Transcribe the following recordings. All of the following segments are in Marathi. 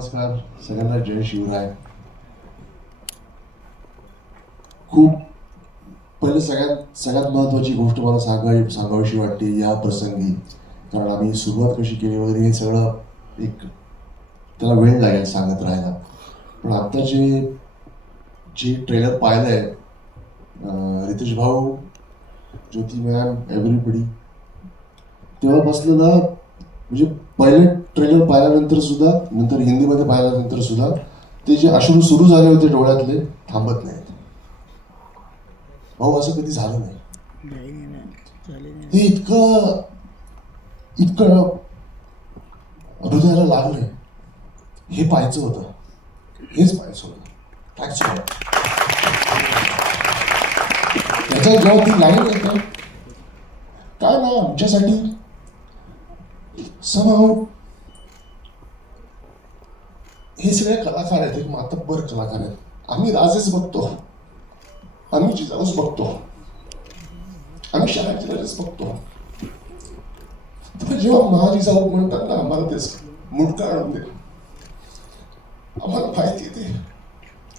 नमस्कार सगळ्यांना, जय शिवराय. खूप पहिले सगळ्यात महत्त्वाची गोष्ट मला सांगावीशी वाटते या प्रसंगी, कारण आम्ही सुरुवात कशी केली वगैरे हे सगळं एक त्याला वेळ लागेल सांगत राहायला. पण आता जे ट्रेलर पाहिलंय, रितेश भाऊ, ज्योती मॅम, एव्हरीबडी, तेव्हापासून ना म्हणजे पहिले ट्रेलर पाहिल्यानंतर सुद्धा, नंतर हिंदीमध्ये पाहिल्यानंतर सुद्धा ते जे अश्रू सुरू झाले होते डोळ्यातले थांबत नाहीत. भाऊ असं कधी झालं नाही. हे इतकं हृदयाला लागलंय. हे पाहायचं होतं, हेच पाहायचं होतं. त्याच्या जेव्हा ती लाईन येते, काय ना आमच्यासाठी समहाऊ हे सगळे कलाकार आहेत, एक मातब्बर कलाकार आहेत. आम्ही राजेच बघतो, आम्ही जिजाऊच बघतो, आम्ही शहाजीराजेच बघतो. तर जेव्हा महाजिजाऊ म्हणतात ना, आम्हाला तेच मुंडका आणून दे, आम्हाला माहिती ते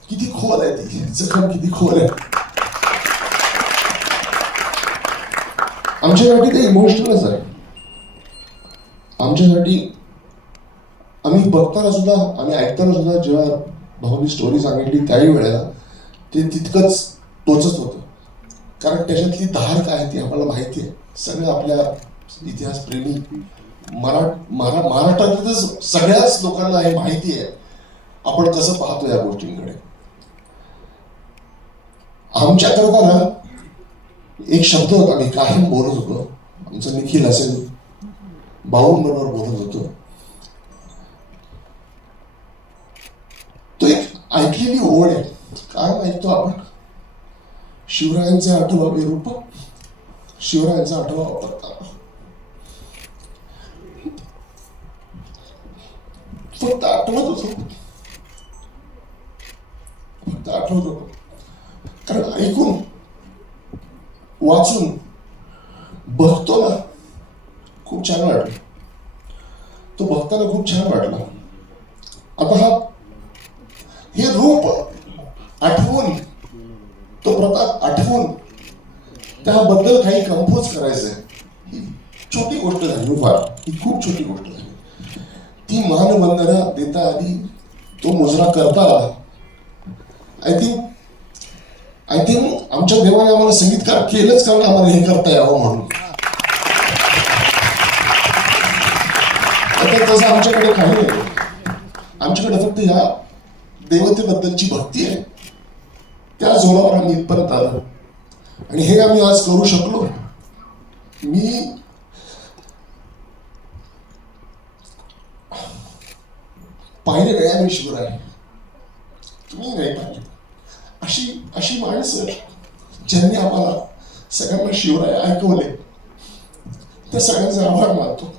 किती खोल आहे, ती जखम किती खोल आहे. आमच्यासाठी ते इमोशनलच आहे. आमच्यासाठी आम्ही बघताना सुद्धा, आम्ही ऐकताना सुद्धा, जेव्हा भाऊनी स्टोरी सांगितली त्याही वेळेला ते तितकंच टोचत होतं. कारण त्याच्यातली धार काय ती आम्हाला माहिती आहे. सगळं आपल्या इतिहासप्रेमी महाराष्ट्रातच सगळ्याच लोकांना हे माहिती आहे, आपण कसं पाहतो या गोष्टींकडे. आमच्याकरता ना एक शब्द होता, मी कायम बोलत होतो, आमचं निखिल असेल, भाऊंबरोबर बोलत होतो. तो एक ऐकलेली ओढ आहे. काय ऐकतो आपण? शिवरायांचे 8वे रूप, शिवरायांचा 8वा अवतार. फक्त आठवत होतो, कारण ऐकून वाचून बघतो ना खूप छान वाटलं. तो बघताना खूप छान वाटला. आता हे रूप आठवून, तो प्रताप आठवून, त्याबद्दल काही कंपोज करायचंय, ही छोटी गोष्ट झाली. फार ही खूप छोटी गोष्ट झाली. ती मानवंदना देता आली, तो मुजरा करता आला. आय थिंक आमच्या देवाने आम्हाला संगीतकार केलंच, कारण आम्हाला हे करता यावं म्हणून. तसं आमच्याकडे काही नाही. आमच्याकडे फक्त ह्या देवतेबद्दलची भक्ती आहे. त्या जोरावर आम्ही इथपर्यंत आलो आणि हे आम्ही आज करू शकलो. मी पाहिले नाही आम्ही शिवराय, तुम्ही नाही पाहिले. अशी माणसं ज्यांनी आम्हाला सगळ्यांना शिवराय ऐकवले, त्या सगळ्यांचे आभार मानतो.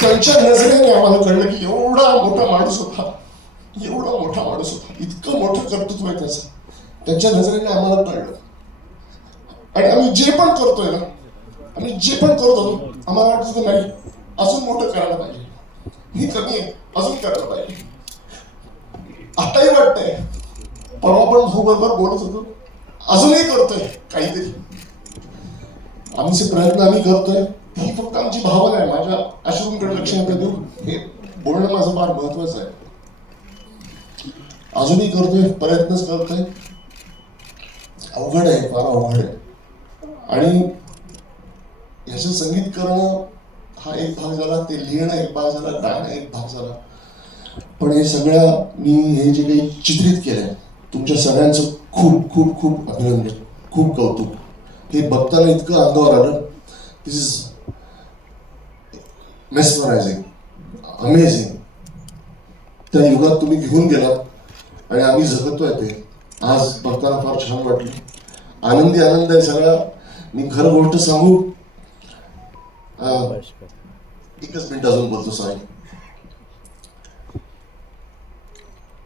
त्यांच्या नजरेने आम्हाला कळलं की एवढा मोठा माणूस होता, इतकं मोठं कर्तृत्व आहे त्याचं. त्यांच्या नजरेने आम्हाला कळलं. आणि आम्ही जे पण करतोय ना, आम्हाला वाटतं नाही अजून मोठं करायला पाहिजे, ही कमी आहे, अजून करायला पाहिजे. आताही वाटतंय, परवा पण भाऊ बरोबर बोलत होतो, अजूनही करतोय काहीतरी. आमचे प्रयत्न आम्ही करतोय, ही फक्त आमची भावना आहे. माझ्या अश्रूंकडे लक्ष नका देऊ, हे बोलणं माझं फार महत्वाचं आहे. अजूनही करतोय, प्रयत्नच करतोय. अवघड आहे, फार अवघड आहे. आणि याचं संगीत करणं हा एक भाग झाला, ते लिहिणं एक भाग झाला, गाणं एक भाग झाला. पण हे सगळ्या मी हे जे काही चित्रित केलंय, तुमच्या सगळ्यांचं खूप खूप खूप अभिनंदन, खूप कौतुक. हे बघताना इतकं अंगावर आलं. दिस इज मेस्मरायझिंग, अमेझिंग. त्या युगात तुम्ही घेऊन गेलात आणि आम्ही जगतोय ते. आज बघताना फार छान वाटलं. आनंद आहे सगळा. मी खरं गोष्ट सांगू, एकच मिनिट अजून बोलतो, सॉरी.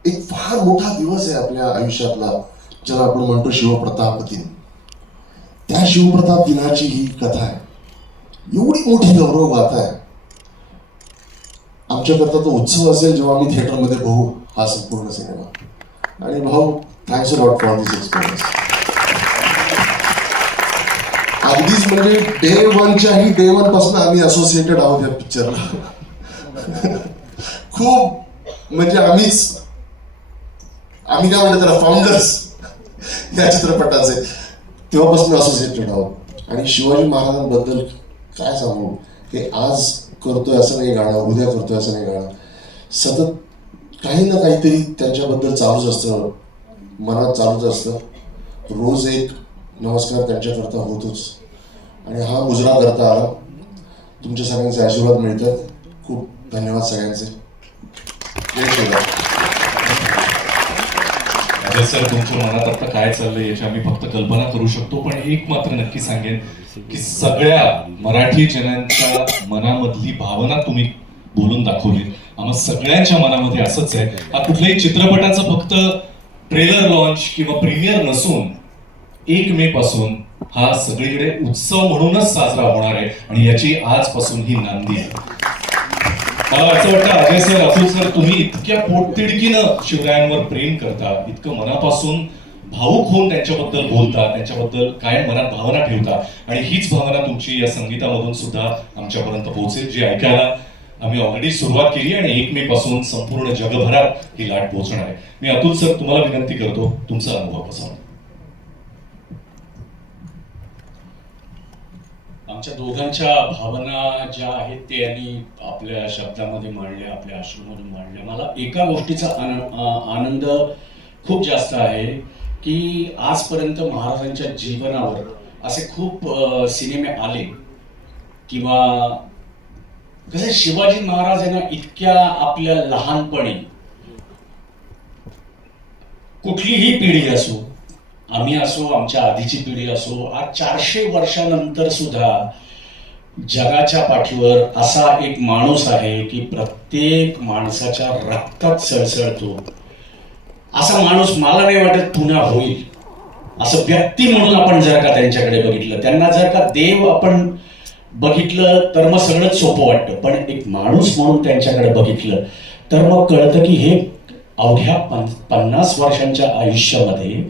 एक फार मोठा दिवस आहे आपल्या आयुष्यातला, ज्याला आपण म्हणतो शिवप्रताप दिन. त्या शिवप्रताप दिनाची ही कथा आहे. एवढी मोठी गौरव गाथा आहे आमच्याकरता तो उत्सव असेल जेव्हा आम्ही थिएटरमध्ये बघू हा संपूर्ण सिनेमा. आणि भाऊ, thanks a lot for this experience. अगदीच म्हणजे डे वनच्याही डे वन पासून आम्ही असोसिएटेड आहोत या पिक्चरला. खूप म्हणजे आम्ही काय म्हणतो त्याला, फाउंडर्स या चित्रपटाचे तेव्हापासून असोसिएटेड आहोत. आणि शिवाजी महाराजांबद्दल काय सांगू, की आज करतोय असं नाही गाणं, उद्या करतोय असं नाही गाणं, सतत काही ना काहीतरी त्यांच्याबद्दल चालूच असतं, मनात चालूच असतं. रोज एक नमस्कार त्यांच्याकरता होतोच. आणि हा मुजरा करता आला. तुमच्या सगळ्यांचे आशीर्वाद मिळतात. खूप धन्यवाद सगळ्यांचे. जय शिवराय. सर, तुमच्या मनात आता काय चाललंय याची आम्ही फक्त कल्पना करू शकतो, पण एक मात्र नक्की सांगेन की सगळ्या मराठी जनांच्या मनामधली भावना तुम्ही बोलून दाखवली. आम्हा सगळ्यांच्या मनामध्ये असंच आहे. हा कुठल्याही चित्रपटाचा फक्त ट्रेलर लॉन्च किंवा प्रीमियर नसून 1 मे पासून हा सगळीकडे उत्सव म्हणूनच साजरा होणार आहे आणि याची आजपासून ही नांदी आहे. मला असं वाटतं अजय सर, अतुल सर, तुम्ही इतक्या पोटतिडकीनं शिवरायांवर प्रेम करता, इतकं मनापासून भावुक होऊन त्यांच्याबद्दल बोलता, त्यांच्याबद्दल कायम मनात भावना ठेवता, आणि हीच भावना तुमची या संगीतामधून सुद्धा आमच्यापर्यंत पोहोचेल, जी ऐकायला आम्ही ऑलरेडी सुरुवात केली आणि 1 मे पासून संपूर्ण जगभरात ही लाट पोहोचणार आहे. मी अतुल सर तुम्हाला विनंती करतो, तुमचा अनुभव कसा? आमच्या दोघांच्या भावना ज्या आहेत ते यांनी आपल्या शब्दामध्ये मांडल्या, आपल्या अश्रूमधून मांडल्या. मला एका गोष्टीचा आनंद खूप जास्त आहे की आजपर्यंत महाराजांच्या जीवनावर असे खूप सिनेमे आले, किंवा कसे शिवाजी महाराज यांना इतक्या आपल्या लहानपणी, कुठलीही पिढी असो, आम्ही असो, आमच्या आधीची पिढी असो, आज 400 वर्षानंतर सुद्धा जगाच्या पाठीवर असा एक माणूस आहे की प्रत्येक माणसाच्या रक्तात सळसळतो. असा माणूस मला नाही वाटत पुन्हा होईल. असं व्यक्ती म्हणून आपण जर का त्यांच्याकडे बघितलं, त्यांना जर का देव आपण बघितलं तर मग सगळंच सोपं वाटतं, पण एक माणूस म्हणून त्यांच्याकडे बघितलं तर मग कळतं की हे अवघ्या 50 वर्षांच्या आयुष्यामध्ये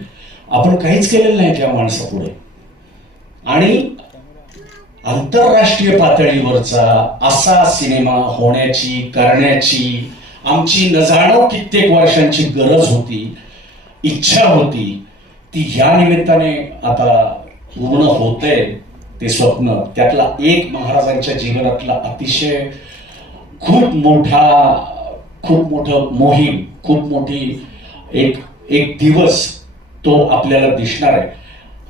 आपण काहीच केलेलं नाही त्या माणसापुढे. आणि आंतरराष्ट्रीय पातळीवरचा असा सिनेमा होण्याची, करण्याची आमची न जाणो कित्येक वर्षांची गरज होती, इच्छा होती, ती ह्या निमित्ताने आता पूर्ण होतंय. ते स्वप्न, त्यातला एक महाराजांच्या जीवनातला अतिशय खूप मोठं मोहीम, खूप मोठी एक दिवस तो आपल्याला दिसणार आहे.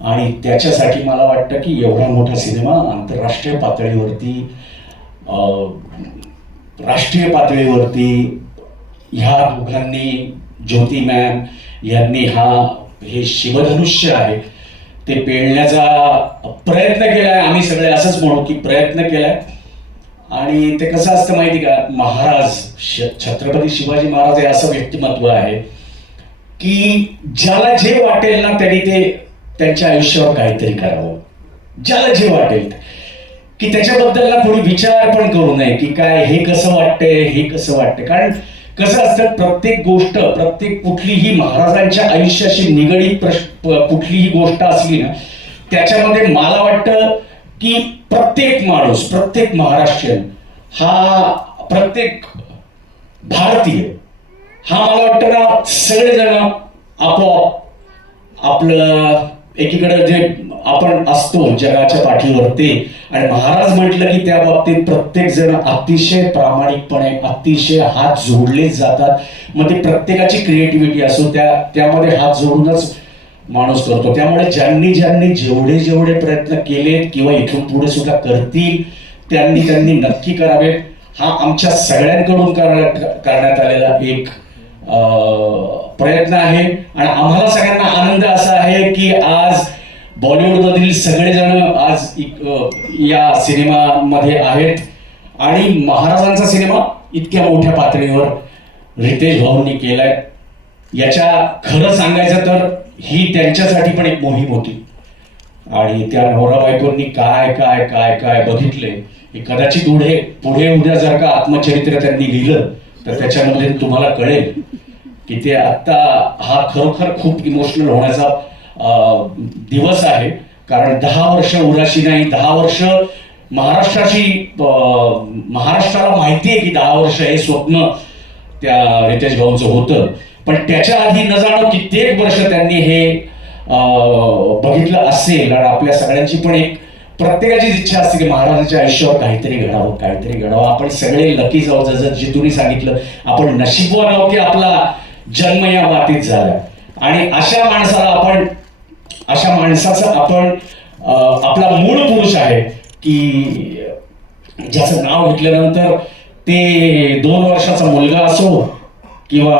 आणि त्याच्यासाठी मला वाटतं की एवढा मोठा सिनेमा आंतरराष्ट्रीय पातळीवरती, राष्ट्रीय पातळीवरती ह्या दोघांनी, ज्योती मॅम यांनी हे शिवधनुष्य आहे ते पेलण्याचा प्रयत्न केलाय. आम्ही सगळे असंच म्हणू की प्रयत्न केलाय. आणि ते कसं असतं माहिती का, महाराज, छत्रपती शिवाजी महाराज हे असं व्यक्तिमत्व आहे की ज्याला जे वाटेल ना त्यांनी ते त्यांच्या आयुष्यावर काहीतरी करावं. ज्याला जे वाटेल की त्याच्याबद्दल ना थोडी विचार पण करू नये की काय हे कसं वाटतंय, हे कसं वाटतंय. कारण कसं असतं, प्रत्येक गोष्ट, कुठलीही महाराजांच्या आयुष्याशी निगडीत कुठलीही गोष्ट असली ना, त्याच्यामध्ये मला वाटतं की प्रत्येक माणूस, प्रत्येक महाराष्ट्रीयन, हा प्रत्येक भारतीय हा मला वाटतं ना सगळेजण आपोआप आपलं एकीकडे जे आपण असतो जगाच्या पाठीवरती, आणि महाराज म्हटलं की त्या बाबतीत प्रत्येक जण अतिशय प्रामाणिकपणे, अतिशय हात जोडले जातात. मग ते प्रत्येकाची क्रिएटिव्हिटी असो, त्यामध्ये हात जोडूनच माणूस करतो. त्यामुळे ज्यांनी जेवढे प्रयत्न केलेत किंवा इथून पुढे सुद्धा करतील त्यांनी नक्की करावेत. हा आमच्या सगळ्यांकडून करण्यात आलेला एक प्रयत्न आहे. आणि आम्हाला सगळ्यांना आनंद असा आहे की आज बॉलिवूडमधील सगळेजण आज या सिनेमामध्ये आहेत. आणि महाराजांचा सिनेमा इतक्या मोठ्या पातळीवर रितेश भाऊंनी केलाय. याच्या खरं सांगायचं तर ही त्यांच्यासाठी पण एक मोहीम होती. आणि त्या नवरा बायकोंनी काय काय काय काय बघितले हे कदाचित पुढे उद्या जर का आत्मचरित्र त्यांनी लिहिलं तर त्याच्यामध्ये तुम्हाला कळेल की ते आत्ता हा खरोखर खूप इमोशनल होण्याचा दिवस आहे. कारण 10 वर्ष उराशी नाही, 10 वर्ष महाराष्ट्राला माहिती आहे की 10 वर्ष हे स्वप्न त्या रितेश भाऊंचं होतं. पण त्याच्या आधी न जाणं कित्येक वर्ष त्यांनी हे बघितलं असेल. आणि आपल्या सगळ्यांची पण एक प्रत्येकाचीच इच्छा असते की महाराजांच्या आयुष्यावर काहीतरी घडावं. आपण सगळे लकी जाऊ, जसं जितूनी सांगितलं, आपण नशीबवान आहोत की आपला जन्म या मातीत झाला. आणि अशा माणसाचं आपण आपला मूळ पुरुष आहे की ज्याचं नाव घेतल्यानंतर ते 2 वर्षाचा मुलगा असो किंवा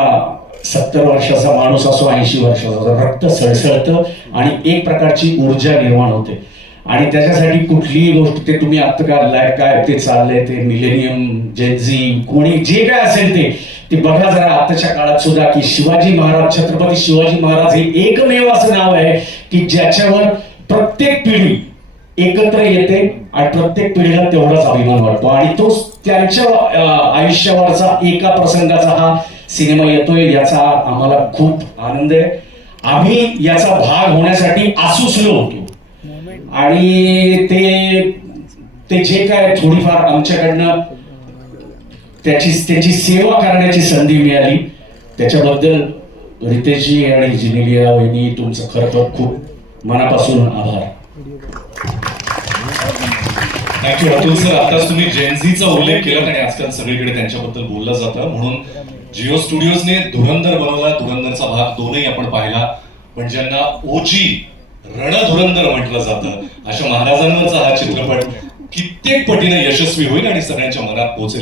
70 वर्षाचा माणूस असो, 80 वर्षाचा, रक्त सळसळतं आणि एक प्रकारची ऊर्जा निर्माण होते. आणि त्याच्यासाठी कुठलीही गोष्ट, ते तुम्ही आता काय ते चाललंय, ते मिलेनियम, जेनझी, कोणी जे काय असेल ते बघा जरा आताच्या काळात सुद्धा की शिवाजी महाराज, छत्रपती शिवाजी महाराज हे एकमेव असं नाव आहे की ज्याच्यावर प्रत्येक पिढी एकत्र येते आणि प्रत्येक पिढीला तेवढाच अभिमान वाटतो. आणि तो त्यांच्या आयुष्यावरचा एका प्रसंगाचा हा सिनेमा येतोय, याचा आम्हाला खूप आनंद आहे. आम्ही याचा भाग होण्यासाठी आसुसलो होतो आणि ते जे काय थोडीफार आमच्याकडनं त्याची सेवा करण्याची संधी मिळाली, त्याच्याबद्दल रितेशजी आणि जिनेलिया वहिनी तुमचं खरं खूप मनापासून आभार. Thank you Atul sir. आताच तुम्ही जेनझीचा उल्लेख केला आणि आजकाल सगळीकडे त्यांच्याबद्दल बोललं जातं, म्हणून जिओ स्टुडिओजने धुरंधर बनवला. धुरंधरचा भाग 2ही आपण पाहिला. पण ज्यांना ओजी रणधुरंधर म्हटलं जातं अशा महाराजांवरचा हा चित्रपट कित्येक पटीने यशस्वी होईल आणि सगळ्यांच्या मनात पोहोचेल.